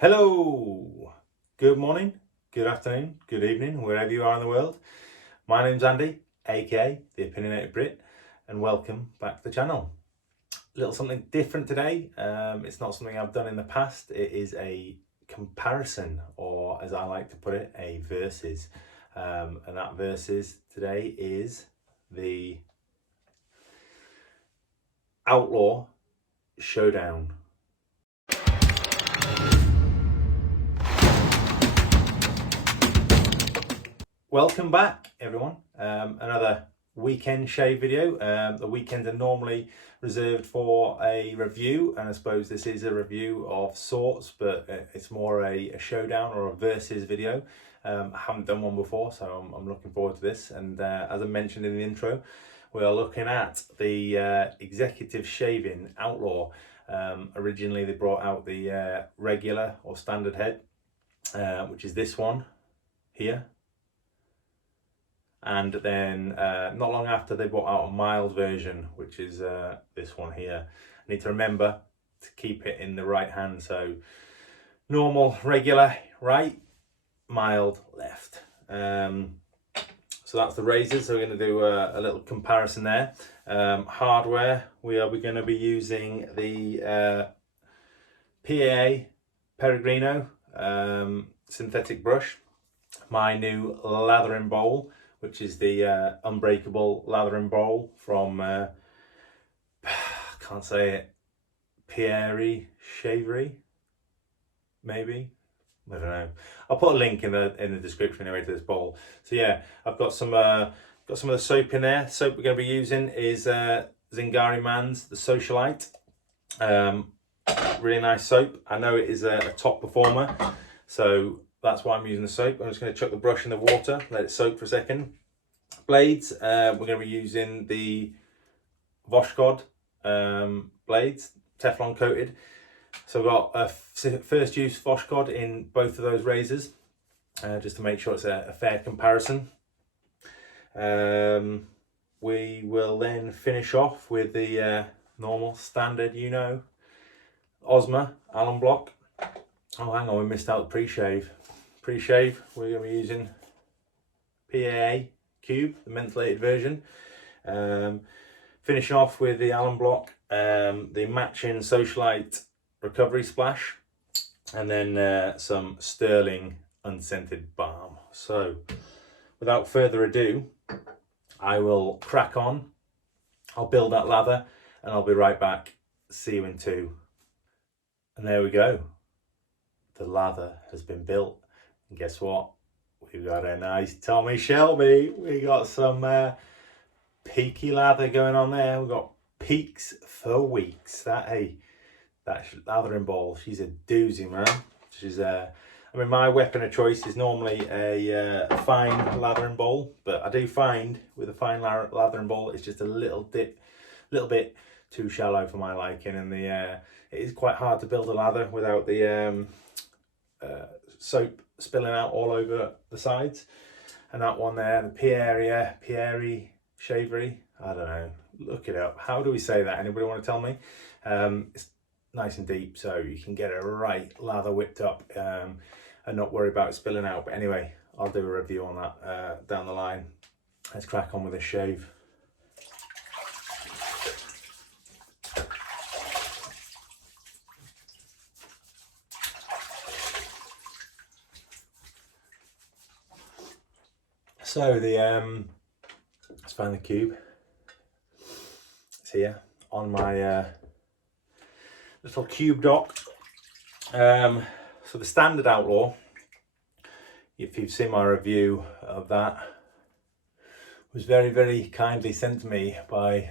Hello, good morning, good afternoon, good evening, wherever you are in the world. My name's Andy, aka the Opinionated Brit, and welcome back to the channel. A little something different today. It's not something I've done in the past. It is a comparison, or as I like to put it, a versus. And that versus today is the Outlaw Showdown. Welcome back, everyone. Another weekend shave video. The weekends are normally reserved for a review, and I suppose this is a review of sorts, but it's more a showdown or a versus video. I haven't done one before, so I'm looking forward to this. And as I mentioned in the intro, we are looking at the Executive Shaving Outlaw. Originally, they brought out the regular or standard head, which is this one here. And then not long after, they brought out a mild version, which is this one here. I need to remember to keep it in the right hand. So normal, regular, right, mild, left. So that's the razors. So we're going to do a little comparison there. Hardware, we're going to be using the PAA Peregrino synthetic brush, my new lathering bowl, which is the unbreakable lathering bowl from, I can't say it, PAA Shavery, maybe? I don't know. I'll put a link in the description anyway to this bowl. So yeah, I've got some of the soap in there. Soap we're going to be using is Zingari Man's the Socialite. Really nice soap. I know it is a top performer, so that's why I'm using the soap. I'm just going to chuck the brush in the water, let it soak for a second. Blades, we're going to be using the Voskhod blades, Teflon coated. So I've got a first use Voskhod in both of those razors, just to make sure it's a fair comparison. We will then finish off with the normal standard, Osma Allen block. Oh, hang on, we missed out the pre-shave. Pre-shave, we're going to be using PAA Cube, the mentholated version. Finishing off with the Allen block, the matching socialite recovery splash, and then some sterling unscented balm. So without further ado, I will crack on. I'll build that lather and I'll be right back. See you in 2. And there we go. The lather has been built. And guess what? We've got a nice Tommy Shelby. We got some peaky lather going on there. We've got peaks for weeks. That lathering ball, she's a doozy, man. She's I mean, my weapon of choice is normally a fine lathering ball, but I do find with a fine lathering ball, it's just a little bit too shallow for my liking, and it is quite hard to build a lather without the soap spilling out all over the sides. And that one there, the PAA Shavery, I don't know, look it up. How do we say that? Anybody want to tell me? It's nice and deep, so you can get a right lather whipped up and not worry about it spilling out. But anyway, I'll do a review on that down the line. Let's crack on with this shave. So let's find the cube. It's here on my little cube dock. So the standard Outlaw, if you've seen my review of that, was very, very kindly sent to me by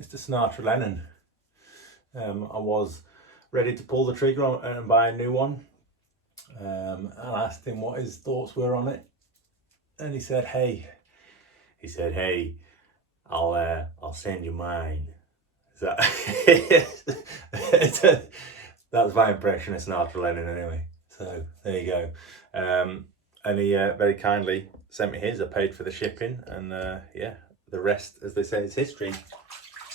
Mr. Sinatra Lennon. I was ready to pull the trigger on and buy a new one. I asked him what his thoughts were on it, and he said, "Hey, I'll send you mine." So that's my impression of Sinatra Lennon anyway. So there you go. And he very kindly sent me his. I paid for the shipping, and yeah, the rest, as they say, is history.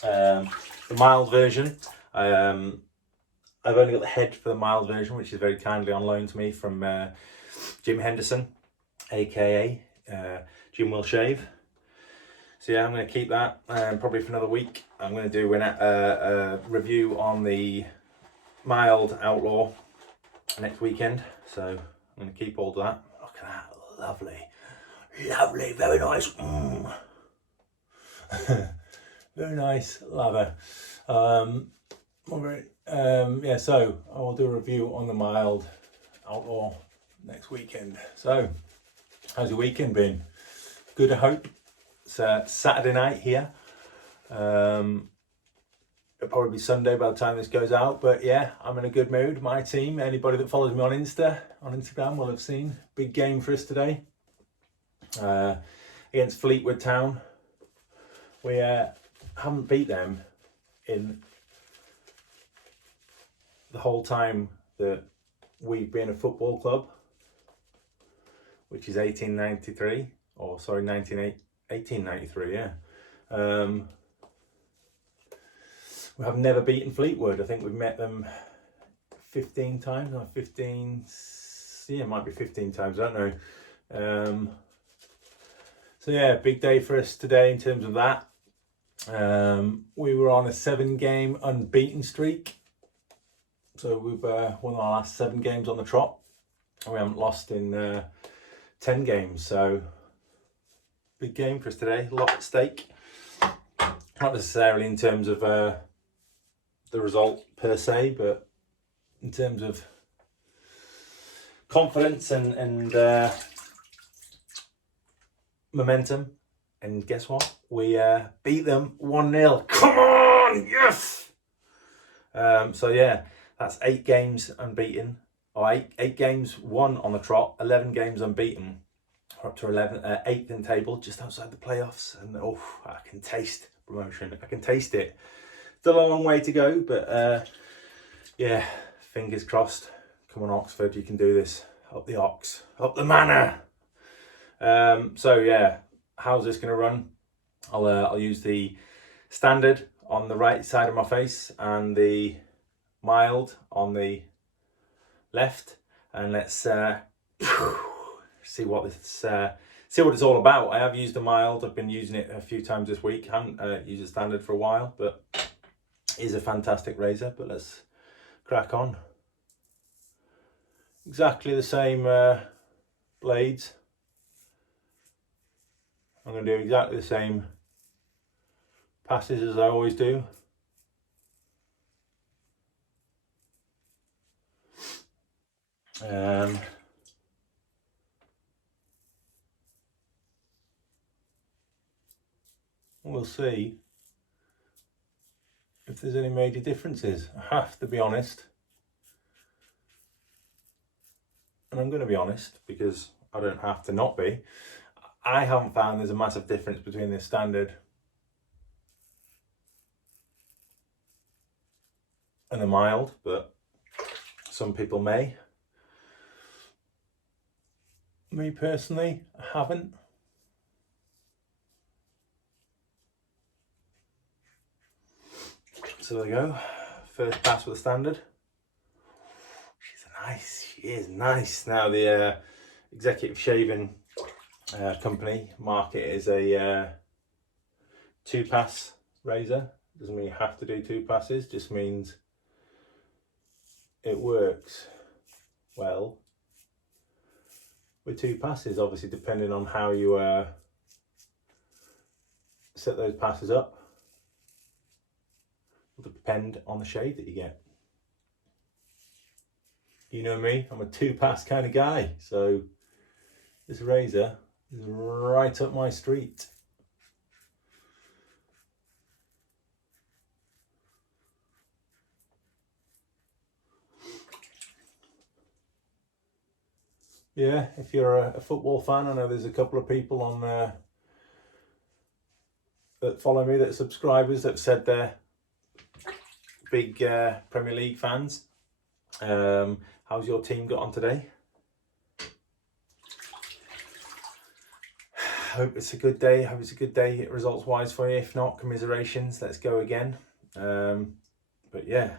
The mild version, I've only got the head for the mild version, which is very kindly on loan to me from Jim Henderson, aka Jim Will Shave. So yeah, I'm going to keep that probably for another week. I'm going to do a review on the mild Outlaw next weekend. So I'm going to keep all that. Look at that, lovely, lovely, very nice. Very nice lather. Yeah, so I will do a review on the mild Outlaw next weekend. So, how's your weekend been? Good, I hope. It's Saturday night here. It'll probably be Sunday by the time this goes out, but yeah, I'm in a good mood. My team, anybody that follows me on Instagram will have seen big game for us today against Fleetwood Town. We haven't beat them in the whole time that we've been a football club, which is 1893, or sorry, 1893, yeah. We have never beaten Fleetwood. I think we've met them 15 times, or 15, yeah, it might be 15 times, I don't know. So yeah, big day for us today in terms of that. We were on a 7-game unbeaten streak. So we've won our last 7 games on the trot. And we haven't lost in 10 games. So big game for us today, a lot at stake. Not necessarily in terms of the result per se, but in terms of confidence and momentum. And guess what? We beat them 1-0. Come on, yes! So yeah, that's 8 games unbeaten, or 8 games won on the trot, 11 games unbeaten. We're up to 8th in table, just outside the playoffs, and oh, I can taste promotion. I can taste it. Still a long way to go, but yeah, fingers crossed. Come on, Oxford, you can do this. Up the Ox, up the Manor. So yeah, how's this going to run? I'll use the standard on the right side of my face and the mild on the left, and let's see what it's all about. I have used the mild. I've been using it a few times this week. I haven't used the standard for a while, but it is a fantastic razor. But let's crack on. Exactly the same blades. I'm going to do exactly the same passes as I always do. We'll see if there's any major differences. I have to be honest, and I'm going to be honest because I don't have to not be. I haven't found there's a massive difference between the standard and the mild, but some people may. Me personally, I haven't. So there we go. First pass with the standard. She is nice. Now the Executive Shaving company market is a 2-pass razor. Doesn't mean you have to do 2 passes, just means it works well with 2 passes, obviously depending on how you set those passes up. Will depend on the shave that you get. You know me, I'm a 2-pass kind of guy, so this razor is right up my street. Yeah, if you're a football fan, I know there's a couple of people on that follow me, that are subscribers, that have said they're big Premier League fans. How's your team got on today? Hope it's a good day. Hope it's a good day results wise for you. If not, commiserations. Let's go again. But yeah,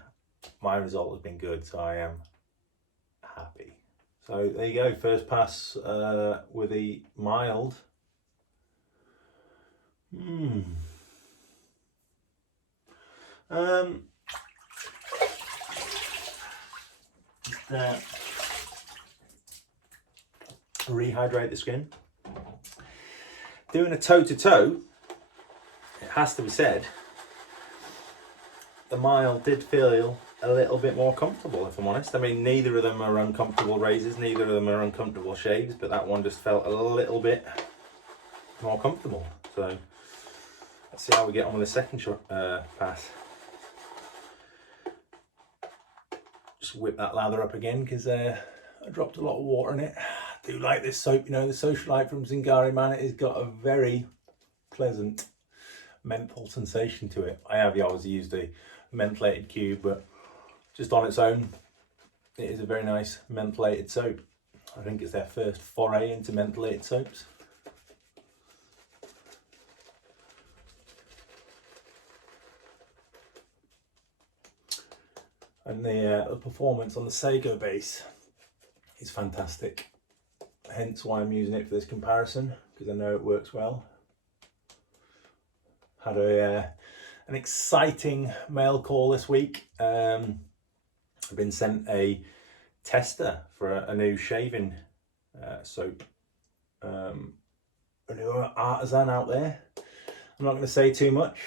my result has been good, so I am happy. So there you go, first pass with the mild. Rehydrate the skin. Doing a toe-to-toe, it has to be said, the mild did feel a little bit more comfortable, if I'm honest. I mean, neither of them are uncomfortable razors, neither of them are uncomfortable shaves, but that one just felt a little bit more comfortable. So let's see how we get on with the second pass. Just whip that lather up again, because I dropped a lot of water in it. I do like this soap, you know, the Socialite from Zingari Man. It has got a very pleasant menthol sensation to it. I have always used a mentholated cube, but just on its own, it is a very nice mentholated soap. I think it's their first foray into mentholated soaps. And the performance on the Sago base is fantastic. Hence why I'm using it for this comparison, because I know it works well. Had an exciting mail call this week. I've been sent a tester for a new shaving soap. A new artisan out there. I'm not going to say too much,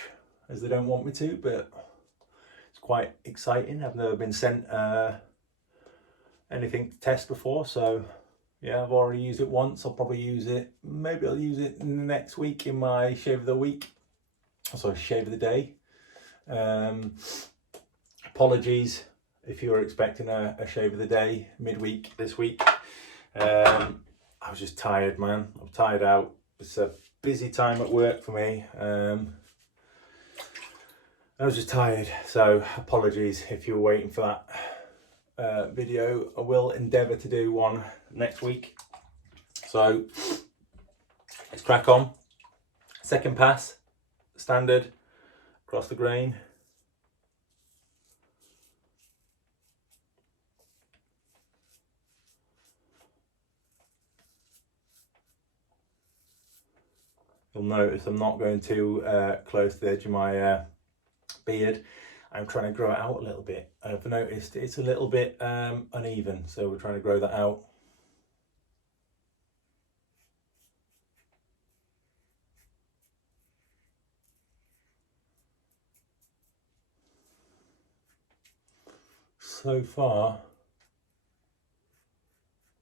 as they don't want me to, but it's quite exciting. I've never been sent anything to test before, so yeah, I've already used it once. I'll probably use it, maybe I'll use it next week in my shave of the week. Sorry, shave of the day. Apologies if you were expecting a shave of the day midweek this week. I was just tired, man. I'm tired out. It's a busy time at work for me. I was just tired, so apologies if you were waiting for that video. I will endeavour to do one next week. So let's crack on. Second pass, standard, across the grain. You'll notice I'm not going too close to the edge of my beard. I'm trying to grow it out a little bit. I've noticed it's a little bit uneven, so we're trying to grow that out. So far,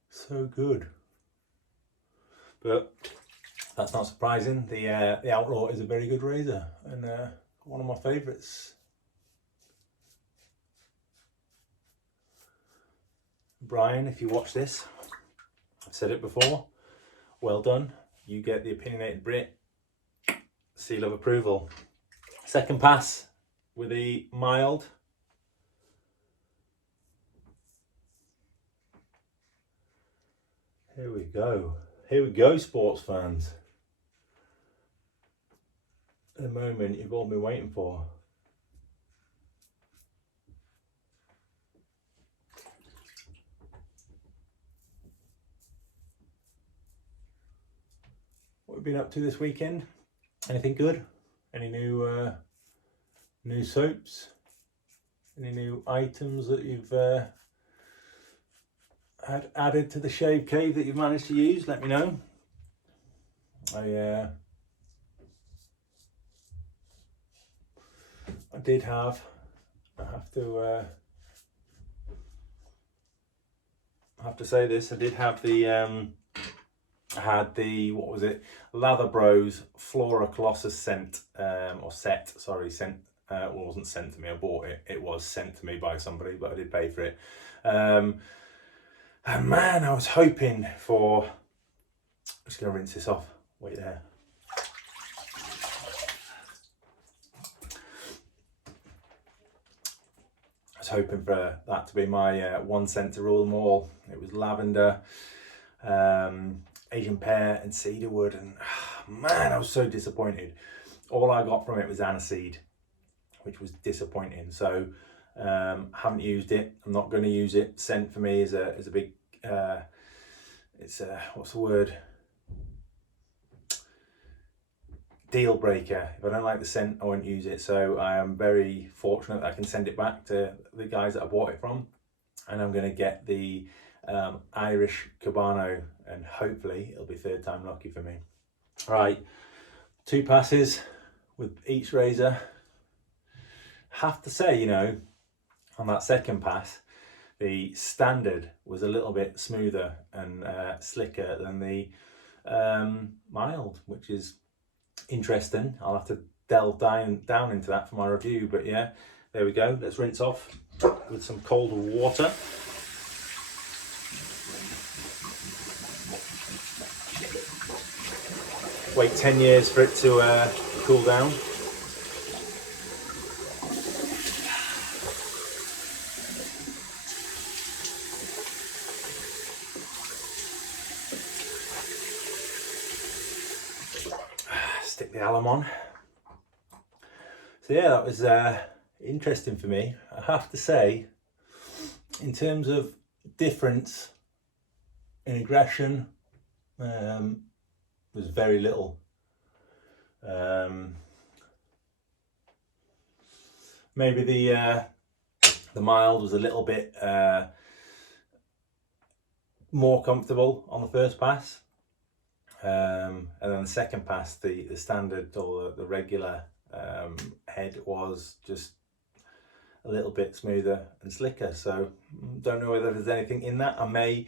so good. But that's not surprising. The Outlaw is a very good razor, and one of my favourites. Brian, if you watch this, I've said it before, well done. You get the Opinionated Brit seal of approval. Second pass with the mild. Here we go. Here we go, sports fans. The moment you've all been waiting for. What have you been up to this weekend? Anything good? Any new new soaps? Any new items that you've had added to the shave cave that you've managed to use? Let me know. I did have. I have to say this. I did have the. I had the, what was it? Lather Bros Flora Colossus scent, or set. Sorry, scent. Well, it wasn't sent to me. I bought it. It was sent to me by somebody, but I did pay for it. And man, I was hoping for. I'm just gonna rinse this off. Wait there. I was hoping for that to be my one scent to rule them all. It was lavender, Asian pear and cedarwood, and man, I was so disappointed. All I got from it was aniseed, which was disappointing. So Haven't used it. I'm not going to use it. Scent for me is a big. It's a, what's the word? Deal breaker. If I don't like the scent, I won't use it. So I am very fortunate that I can send it back to the guys that I bought it from, and I'm going to get the Irish Cabano, and hopefully it'll be third time lucky for me. Right, 2 passes with each razor. Have to say, you know, on that second pass, the standard was a little bit smoother and slicker than the mild, which is interesting. I'll have to delve down into that for my review, but yeah, there we go. Let's rinse off with some cold water. Wait 10 years for it to cool down. Stick the alum on. So yeah, that was interesting for me. I have to say, in terms of difference in aggression, was very little. Maybe the mild was a little bit more comfortable on the first pass. And then the second pass, the standard or the regular head was just a little bit smoother and slicker. So don't know whether there's anything in that. I may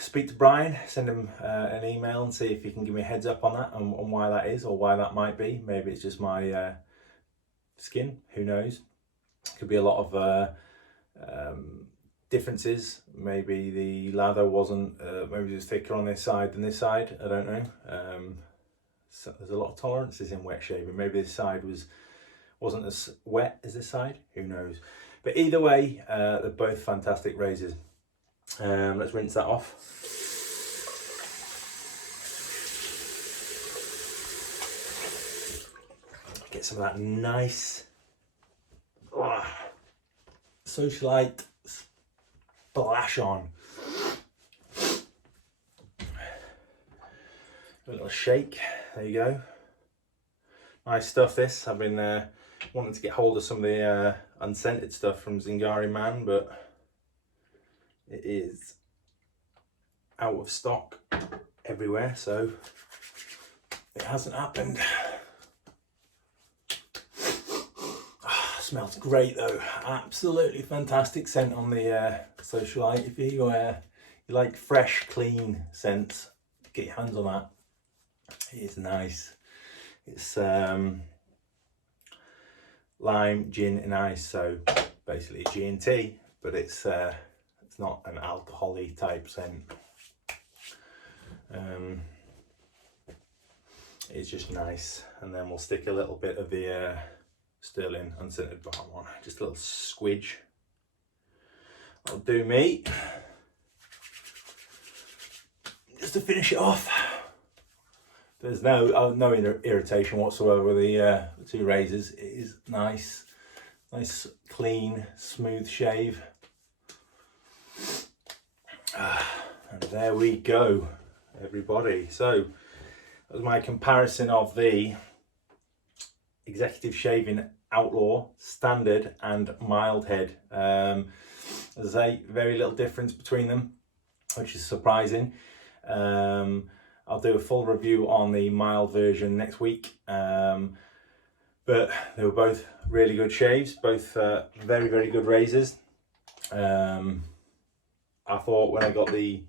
speak to Brian, send him an email and see if he can give me a heads up on that and on why that is, or why that might be. Maybe it's just my skin, who knows. Could be a lot of differences. Maybe the lather wasn't, maybe it was thicker on this side than this side, I don't know. So there's a lot of tolerances in wet shaving. Maybe this side wasn't as wet as this side, who knows. But either way, they're both fantastic razors. Let's rinse that off. Get some of that nice socialite splash on. A little shake, there you go. Nice stuff this. I've been wanting to get hold of some of the unscented stuff from Zingari Man, but it is out of stock everywhere, so it hasn't happened. Smells great though, absolutely fantastic scent on the socialite. If you like fresh, clean scents, get your hands on that. It is nice. It's lime, gin and ice, so basically G&T, but it's not an alcohol-y type scent. It's just nice. And then we'll stick a little bit of the sterling unscented balm on, just a little squidge. That'll do me. Just to finish it off. There's no irritation whatsoever with the 2 razors. It is nice, clean, smooth shave. And there we go, everybody. So that was my comparison of the Executive Shaving Outlaw standard and mild head. There's a very little difference between them, which is surprising. I'll do a full review on the mild version next week, but they were both really good shaves, both very, very good razors. I thought when I got the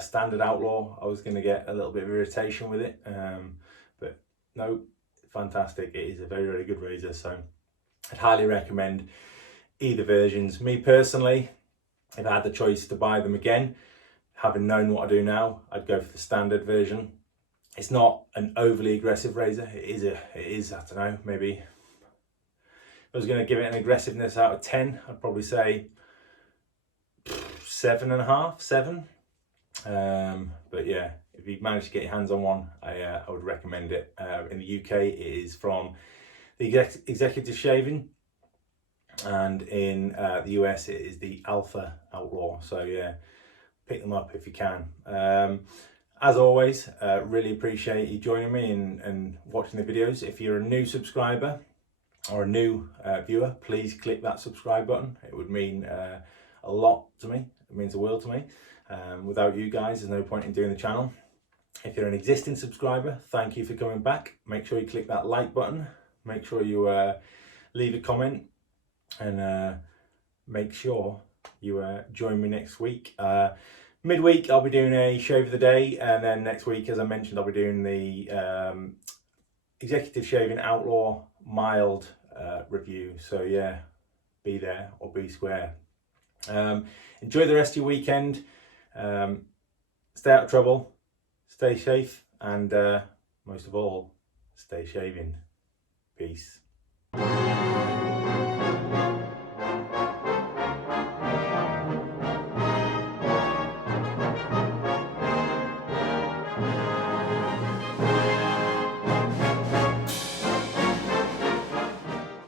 standard Outlaw I was going to get a little bit of irritation with it, but no, fantastic. It is a very, very good razor, so I'd highly recommend either versions. Me personally, if I had the choice to buy them again, having known what I do now, I'd go for the standard version. It's not an overly aggressive razor. It is, I don't know, maybe if I was going to give it an aggressiveness out of 10, I'd probably say 7.5, 7. But yeah, if you manage to get your hands on one, I would recommend it. In the UK, it is from the Executive Shaving. and in the US it is the Alpha Outlaw. So yeah, pick them up if you can. As always, really appreciate you joining me and watching the videos. If you're a new subscriber or a new viewer, please click that subscribe button. It would mean a lot to me. It means the world to me. Without you guys, there's no point in doing the channel. If you're an existing subscriber, thank you for coming back. Make sure you click that like button. Make sure you leave a comment, and make sure you join me next week. Midweek I'll be doing a shave of the day, and then next week, as I mentioned, I'll be doing the Executive Shaving Outlaw mild review. So yeah, be there or be square. Enjoy the rest of your weekend. Stay out of trouble, stay safe, and most of all, stay shaving. Peace.